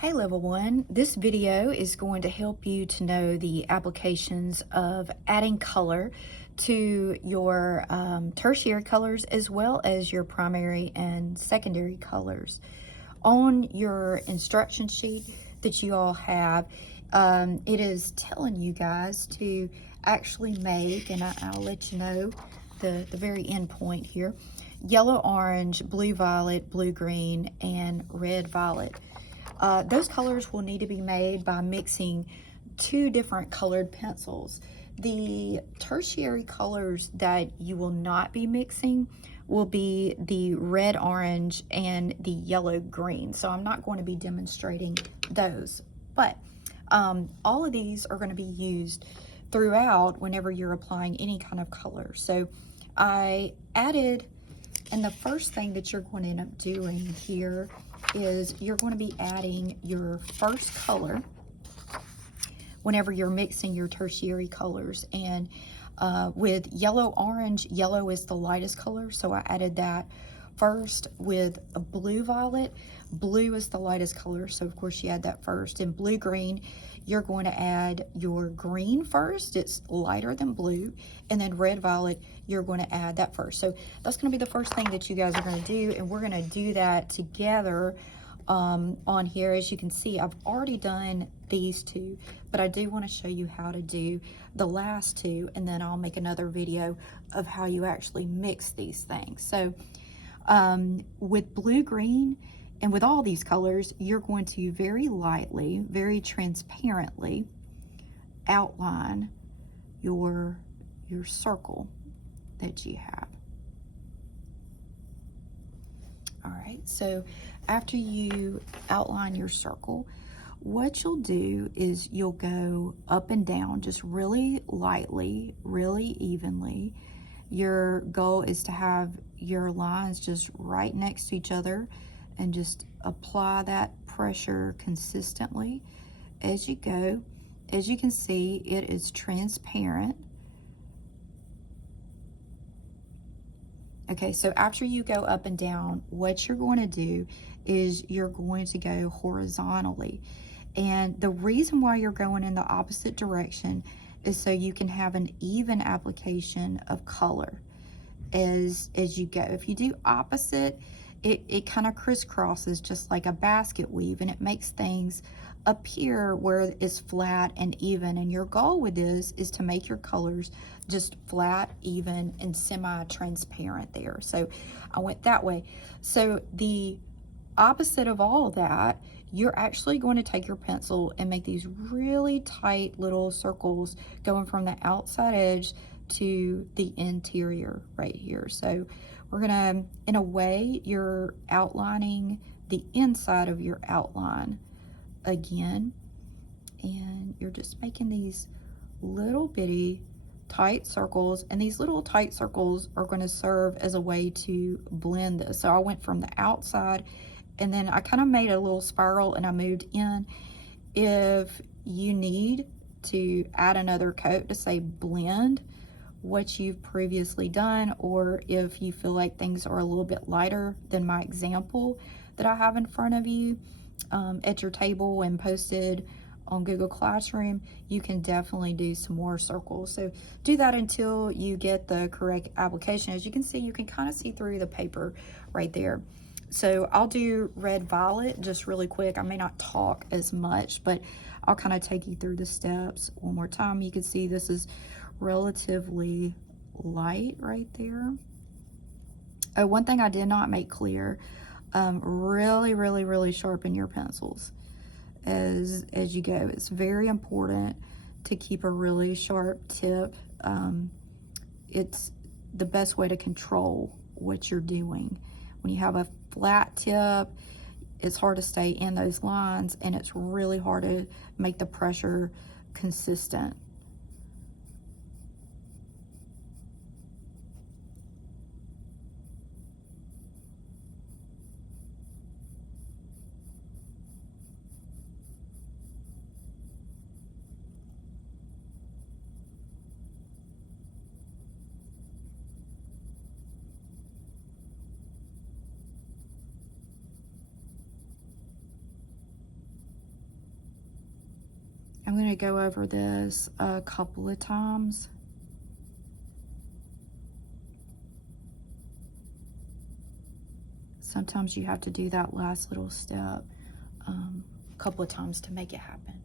Hey Level 1, this video is going to help you to know the applications of adding color to your tertiary colors as well as your primary and secondary colors. On your instruction sheet that you all have, it is telling you guys to actually make, and I'll let you know the very end point here, yellow, orange, blue, violet, blue, green, and red, violet. Those colors will need to be made by mixing two different colored pencils. The tertiary colors that you will not be mixing will be the red orange and the yellow green. So I'm not going to be demonstrating those, but all of these are going to be used throughout whenever you're applying any kind of color. So I added, and the first thing that you're going to end up doing here is you're going to be adding your first color whenever you're mixing your tertiary colors. And with yellow orange, yellow is the lightest color, so I added that first. With a blue violet, blue is the lightest color, so of course you add that first. And blue green, you're going to add your green first, it's lighter than blue. And then red violet, you're going to add that first. So that's going to be the first thing that you guys are going to do, and we're going to do that together on here. As you can see, I've already done these two, but I do want to show you how to do the last two, and then I'll make another video of how you actually mix these things. So with blue green and with all these colors, you're going to very lightly, very transparently outline your circle that you have. All right, so after you outline your circle, what you'll do is you'll go up and down just really lightly, really evenly. Your goal is to have your lines just right next to each other and just apply that pressure consistently as you go. As you can see, it is transparent. Okay, so after you go up and down, what you're going to do is you're going to go horizontally. And the reason why you're going in the opposite direction is so you can have an even application of color as you go. If you do opposite, it kind of crisscrosses just like a basket weave, and it makes things appear where it's flat and even. And your goal with this is to make your colors just flat, even, and semi-transparent there. So I went that way. So the opposite of all of that, you're actually going to take your pencil and make these really tight little circles going from the outside edge to the interior right here. So we're gonna, in a way, you're outlining the inside of your outline again, and you're just making these little bitty tight circles, and these little tight circles are going to serve as a way to blend this. So I went from the outside, and then I kind of made a little spiral and I moved in. If you need to add another coat to say blend what you've previously done, or if you feel like things are a little bit lighter than my example that I have in front of you at your table and posted on Google Classroom, you can definitely do some more circles. So do that until you get the correct application. As you can see, you can kind of see through the paper right there. So I'll do red violet just really quick. I may not talk as much, but I'll kind of take you through the steps one more time. You can see this is relatively light right there. Oh, one thing I did not make clear, really sharpen your pencils as you go. It's very important to keep a really sharp tip. It's the best way to control what you're doing. When you have a flat tip, it's hard to stay in those lines, and it's really hard to make the pressure consistent. I'm going to go over this a couple of times. Sometimes you have to do that last little step a couple of times to make it happen.